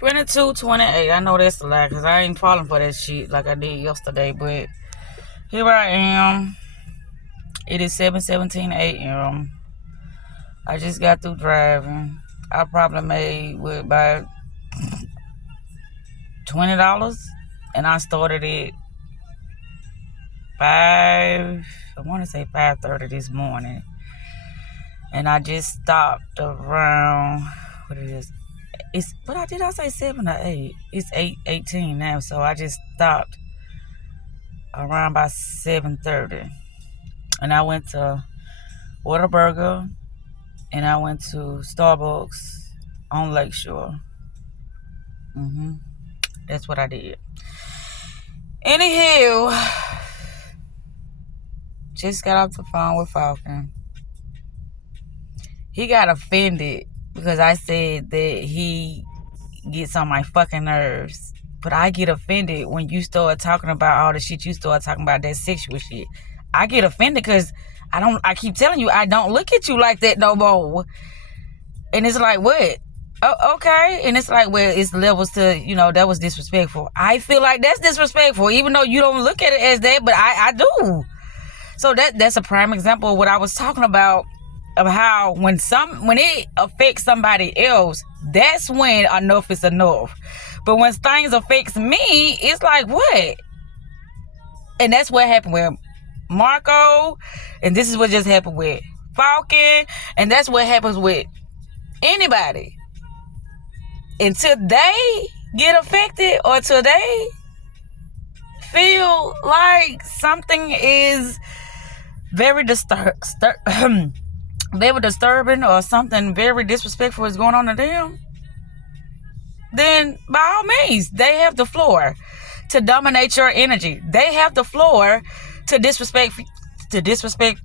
22:28. I know that's a lie because I ain't falling for that shit like I did yesterday. But here I am. It is 7:17 a.m. I just got through driving. I probably made with about $20, and I started at 5. I want to say 5:30 this morning, and I just stopped around. What it is? Did I say 7 or 8? It's 8:18 now, so I just stopped around by 7:30, and I went to Whataburger, and I went to Starbucks on Lakeshore. That's what I did. Anywho, just got off the phone with Falcon. He got offended because I said that he gets on my fucking nerves. But I get offended when you start talking about all the shit you start talking about, that sexual shit. I get offended because I keep telling you, I don't look at you like that no more. And it's like, what? Oh, okay. And it's like, well, it's levels to, that was disrespectful. I feel like that's disrespectful, even though you don't look at it as that, but I do. So that's a prime example of what I was talking about, of how when it affects somebody else, that's when enough is enough. But when things affects me, it's like, what? And that's what happened with Marco, and this is what just happened with Falcon, and that's what happens with anybody. Until they get affected, or till they feel like something is very very disturbing, or something very disrespectful is going on to them, then by all means, they have the floor to dominate your energy. They have the floor to disrespect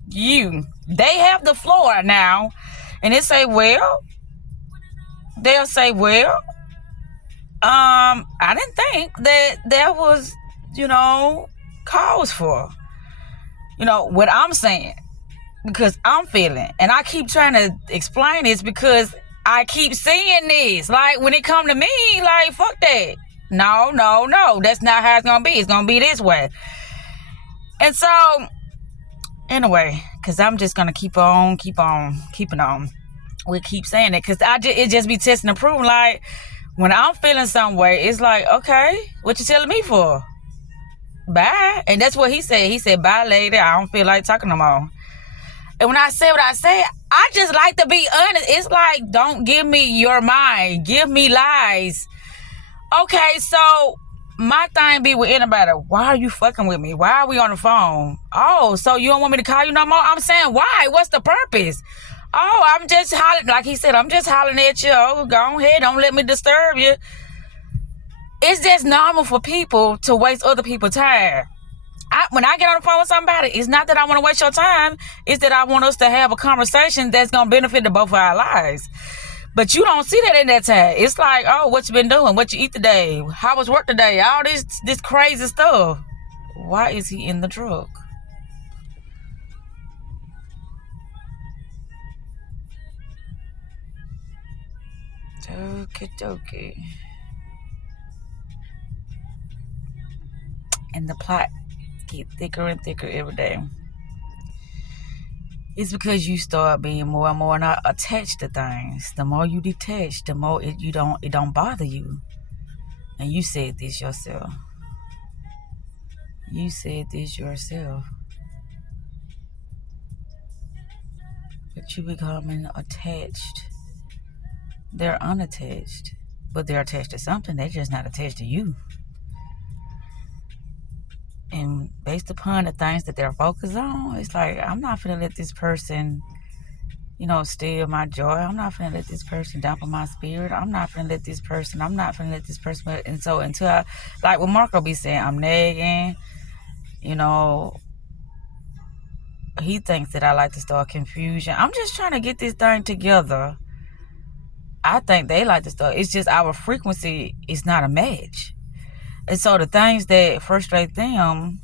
you. They have the floor now, and they'll say, well, I didn't think that there was, cause for, what I'm saying, because I'm feeling, and I keep trying to explain this because I keep seeing this. Like, when it come to me, like, fuck that. No, that's not how it's gonna be. It's gonna be this way. And so, anyway, because I'm just gonna keep on keeping on. We keep saying it because it just be testing and proving. Like, when I'm feeling some way, it's like, okay, what you telling me for? Bye. And that's what he said. He said, bye, lady. I don't feel like talking no more. And when I say what I say, I just like to be honest. It's like, don't give me your mind. Give me lies. Okay, so my thing be with anybody, why are you fucking with me? Why are we on the phone? Oh, so you don't want me to call you no more? I'm saying, why? What's the purpose? Oh, I'm just hollering. Like he said, I'm just hollering at you. Oh, go ahead. Don't let me disturb you. It's just normal for people to waste other people's time. When I get on the phone with somebody, it's not that I want to waste your time. It's that I want us to have a conversation that's going to benefit to both of our lives. But you don't see that in that time. It's like, oh, what you been doing? What you eat today? How was work today? All this crazy stuff. Why is he in the truck? Okie dokie. And the plot get thicker and thicker every day. It's because you start being more and more not attached to things. The more you detach, the more it don't bother you. And you said this yourself. But you becoming attached. They're unattached. But they're attached to something. They're just not attached to you. And based upon the things that they're focused on, it's like, I'm not finna let this person, steal my joy. I'm not finna let this person dampen my spirit. I'm not finna let this person. And so until I, like what Marco be saying, I'm nagging, he thinks that I like to start confusion. I'm just trying to get this thing together. I think they like to start. It's just our frequency is not a match. And so the things that frustrate them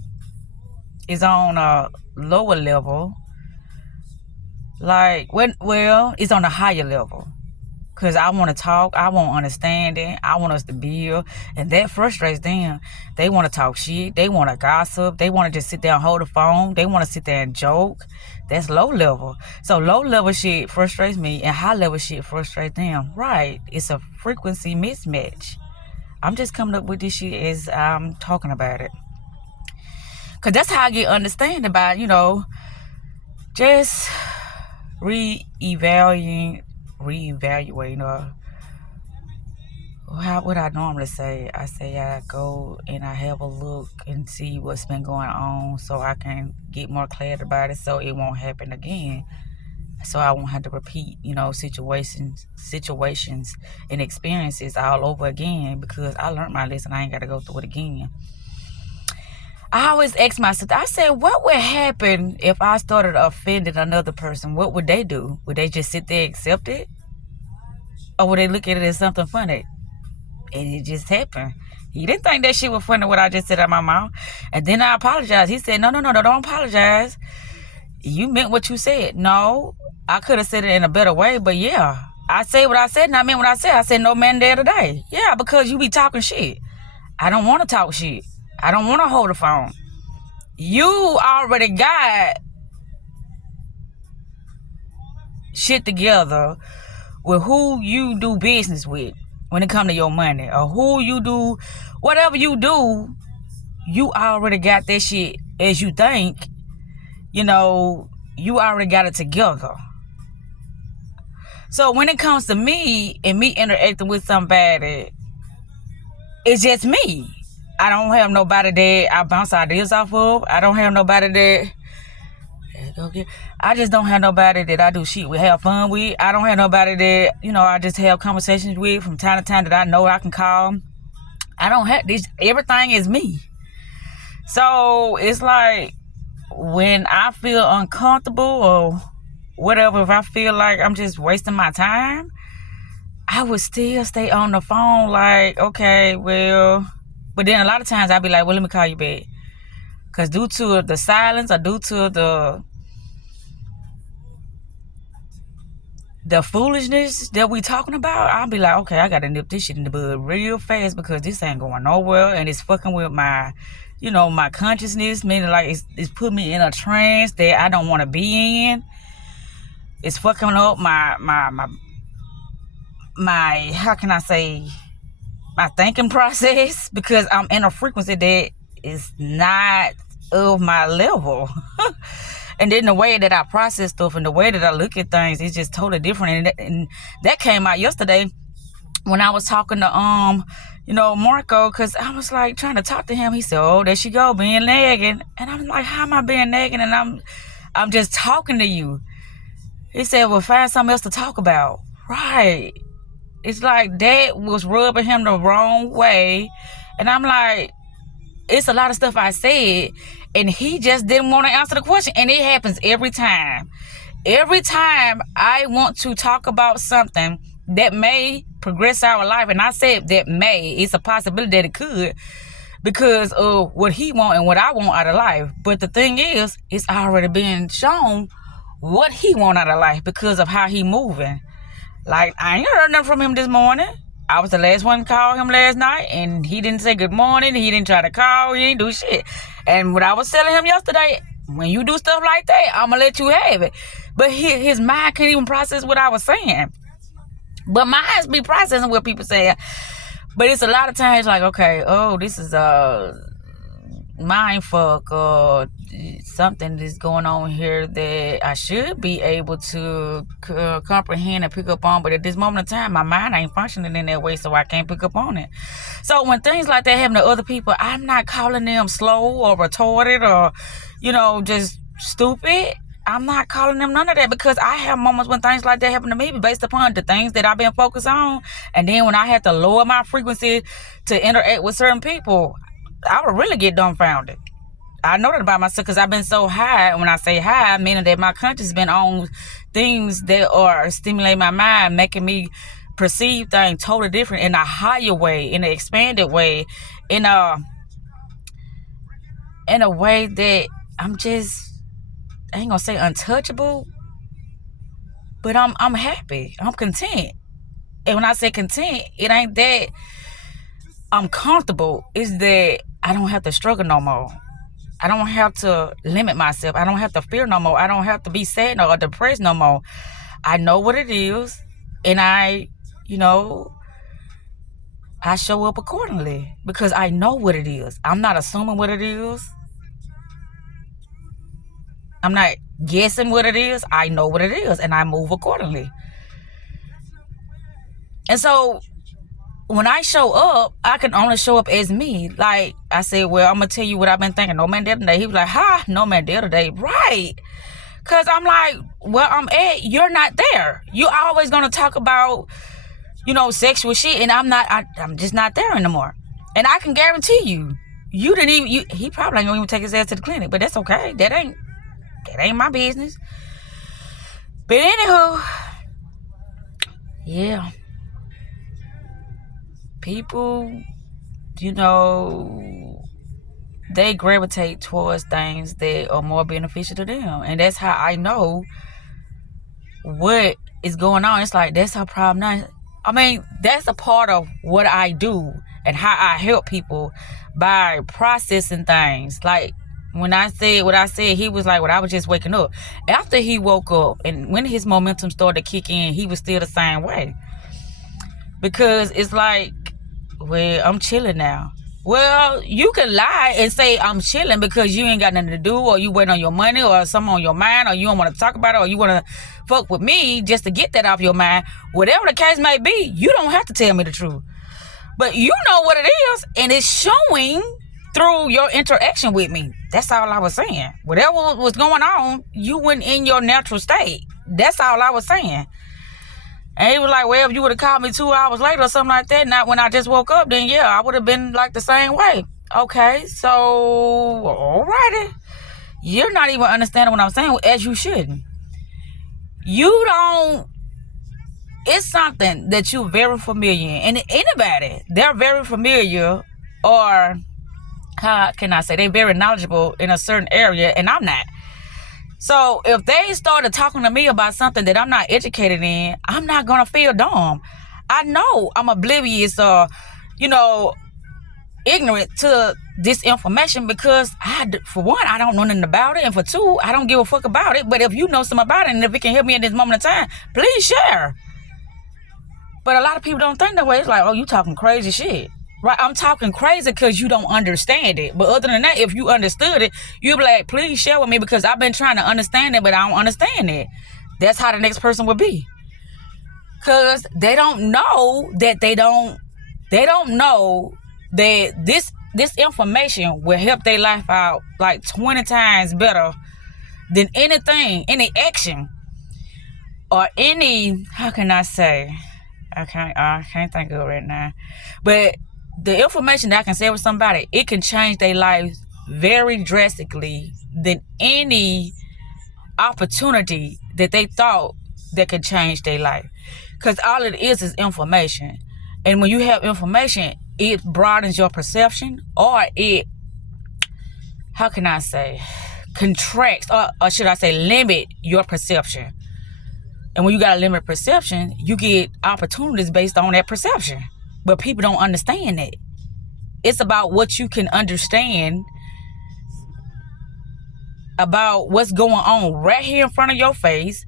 is on a lower level. Like, it's on a higher level. Because I want to talk. I want understanding. I want us to build. And that frustrates them. They want to talk shit. They want to gossip. They want to just sit there and hold the phone. They want to sit there and joke. That's low level. So low level shit frustrates me, and high level shit frustrates them. Right. It's a frequency mismatch. I'm just coming up with this shit as I'm talking about it. Because that's how I get understanding about, just reevaluating, or how would I normally say? I say I go and I have a look and see what's been going on so I can get more clarity about it so it won't happen again. So I won't have to repeat, situations and experiences all over again, because I learned my lesson. I ain't got to go through it again. I always ask myself, I said, what would happen if I started offending another person? What would they do? Would they just sit there and accept it? Or would they look at it as something funny? And it just happened. He didn't think that shit was funny, what I just said out of my mouth. And then I apologized. He said, no, don't apologize. You meant what you said. No, I could have said it in a better way, but yeah. I said what I said, and I meant what I said. I said no man there today. Yeah, because you be talking shit. I don't want to talk shit. I don't want to hold the phone. You already got shit together with who you do business with when it come to your money, or who you do, whatever you do, you already got that shit as you think. You already got it together. So when it comes to me and me interacting with somebody, it's just me. I don't have nobody that I bounce ideas off of. I don't have nobody that... I just don't have nobody that I do shit with, have fun with. I don't have nobody that, I just have conversations with from time to time that I know I can call. I don't have this. Everything is me. So it's like when I feel uncomfortable or whatever, if I feel like I'm just wasting my time, I would still stay on the phone like, okay, well... But then a lot of times I'll be like, well, let me call you back. Because due to the silence, or due to the foolishness that we talking about, I'll be like, okay, I got to nip this shit in the bud real fast, because this ain't going nowhere. And it's fucking with my, my consciousness, meaning like it's put me in a trance that I don't want to be in. It's fucking up my, how can I say... my thinking process, because I'm in a frequency that is not of my level. And then the way that I process stuff and the way that I look at things is just totally different. And that came out yesterday when I was talking to Marco, because I was like trying to talk to him. He said, oh, there she go, being nagging. And I'm like, how am I being nagging? And I'm just talking to you. He said, well, find something else to talk about. Right. It's like that was rubbing him the wrong way. And I'm like, it's a lot of stuff I said, and he just didn't want to answer the question. And it happens every time. Every time I want to talk about something that may progress our life, and I said that may, it's a possibility that it could, because of what he want and what I want out of life. But the thing is, it's already been shown what he want out of life because of how he moving. Like, I ain't heard nothing from him this morning. I was the last one to call him last night, and he didn't say good morning. He didn't try to call. He didn't do shit. And what I was telling him yesterday, when you do stuff like that, I'm going to let you have it. But his mind can't even process what I was saying. But minds be processing what people say. But it's a lot of times like, okay, oh, this is mind fuck, or something that's going on here that I should be able to comprehend and pick up on, but at this moment in time my mind ain't functioning in that way, so I can't pick up on it. So when things like that happen to other people, I'm not calling them slow or retarded or just stupid. I'm not calling them none of that, because I have moments when things like that happen to me based upon the things that I've been focused on. And then when I had to lower my frequency to interact with certain people, I would really get dumbfounded. I know that about myself because I've been so high. When I say high, meaning that my conscious been on things that are stimulating my mind, making me perceive things totally different in a higher way, in an expanded way, in a way that I'm just, I ain't gonna say untouchable, but I'm happy. I'm content. And when I say content, it ain't that I'm comfortable. It's that I don't have to struggle no more. I don't have to limit myself. I don't have to fear no more. I don't have to be sad or depressed no more. I know what it is, and I show up accordingly because I know what it is. I'm not assuming what it is. I'm not guessing what it is. I know what it is, and I move accordingly. And so when I show up, I can only show up as me. Like I said, well, I'm going to tell you what I've been thinking. No man did today. He was like, no man did today. Right. Because I'm like, where I'm at, you're not there. You're always going to talk about, sexual shit. And I'm just not there anymore. And I can guarantee you, you didn't even, he probably ain't going to even take his ass to the clinic. But that's okay. That ain't my business. But anywho, yeah. People, they gravitate towards things that are more beneficial to them. And that's how I know what is going on. It's like, that's how problem not. I mean, that's a part of what I do and how I help people by processing things. Like, when I said what I said, he was like, well, I was just waking up. After he woke up and when his momentum started to kick in, he was still the same way. Because it's like, well, I'm chilling now. Well, you can lie and say I'm chilling because you ain't got nothing to do, or you waiting on your money, or something on your mind, or you don't want to talk about it, or you want to fuck with me just to get that off your mind. Whatever the case may be, you don't have to tell me the truth. But you know what it is, and it's showing through your interaction with me. That's all I was saying. Whatever was going on, you went in your natural state. That's all I was saying. And he was like, well, if you would have called me 2 hours later or something like that, not when I just woke up, then yeah, I would have been like the same way. Okay, so, alrighty. You're not even understanding what I'm saying, as you shouldn't. It's something that you're very familiar in. And anybody, they're very familiar, or how can I say, they're very knowledgeable in a certain area, and I'm not. So if they started talking to me about something that I'm not educated in, I'm not going to feel dumb. I know I'm oblivious or, ignorant to this information because, for one, I don't know nothing about it. And for two, I don't give a fuck about it. But if you know something about it and if it can help me in this moment of time, please share. But a lot of people don't think that way. It's like, oh, you talking crazy shit. Right, I'm talking crazy because you don't understand it. But other than that, if you understood it, you'd be like, please share with me because I've been trying to understand it, but I don't understand it. That's how the next person would be. Because they don't know that they don't know that this information will help their life out like 20 times better than anything, any action, or any, how can I say? I can't think of it right now. But the information that I can share with somebody, it can change their lives very drastically than any opportunity that they thought that could change their life. Because all it is information. And when you have information, it broadens your perception, or it, how can I say, contracts, or should I say limit your perception. And when you got a limited perception, you get opportunities based on that perception. But people don't understand that. It's about what you can understand about what's going on right here in front of your face,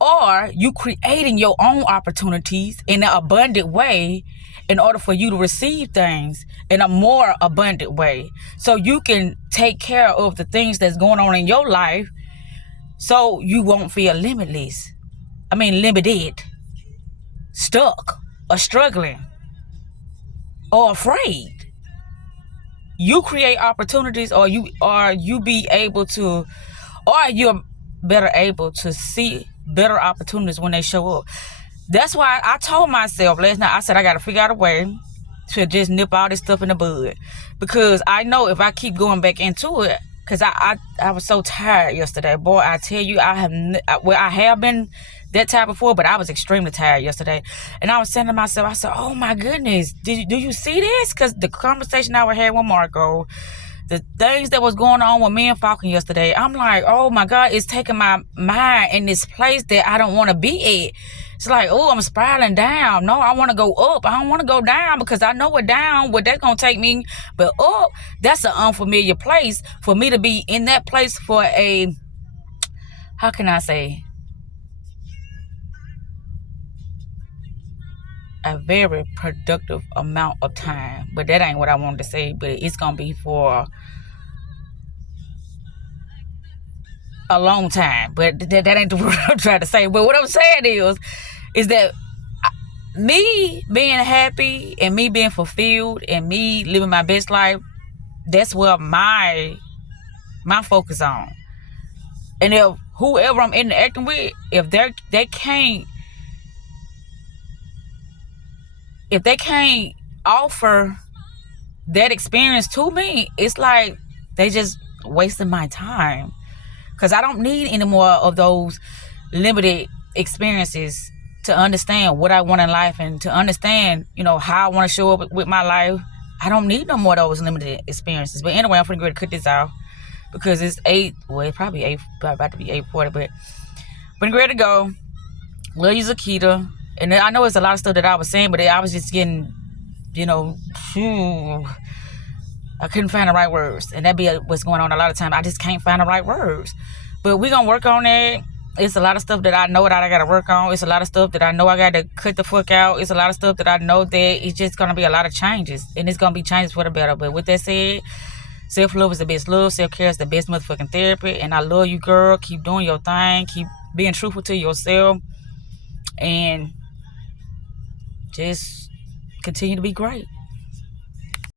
or you creating your own opportunities in an abundant way in order for you to receive things in a more abundant way. So you can take care of the things that's going on in your life so you won't feel limited, stuck, or struggling, or afraid. You create opportunities, or you're better able to see better opportunities when they show up. That's why I told myself last night, I said I got to figure out a way to just nip all this stuff in the bud, because I know if I keep going back into it, because I was so tired yesterday, boy. I tell you, I have been that tired before, but I was extremely tired yesterday. And I was saying to myself, I said, oh my goodness, do you see this? Because the conversation I had with Marco, the things that was going on with me and Falcon yesterday, I'm like, oh my God, it's taking my mind in this place that I don't want to be at. It's like, oh, I'm spiraling down. No, I want to go up. I don't want to go down because I know what that's going to take me. But up, that's an unfamiliar place. For me to be in that place for how can I say, a very productive amount of time. But that ain't what I wanted to say. But it's going to be for a long time. But that ain't the word I'm trying to say. But what I'm saying is that me being happy and me being fulfilled and me living my best life, that's where my focus on. And if whoever I'm interacting with, if they can't offer that experience to me, it's like they just wasting my time. Because I don't need any more of those limited experiences to understand what I want in life and to understand, how I want to show up with my life. I don't need no more of those limited experiences. But anyway, I'm finna go to cut this out because it's 8. Well, it's probably 8, about to be 8:40. But I'm ready to go. Love you, Zakita. And I know it's a lot of stuff that I was saying, but I was just getting, I couldn't find the right words. And that be what's going on a lot of times. I just can't find the right words. But we're going to work on that. It's a lot of stuff that I know that I got to work on. It's a lot of stuff that I know I got to cut the fuck out. It's a lot of stuff that I know that it's just going to be a lot of changes. And it's going to be changes for the better. But with that said, self-love is the best love. Self-care is the best motherfucking therapy. And I love you, girl. Keep doing your thing. Keep being truthful to yourself. And just continue to be great.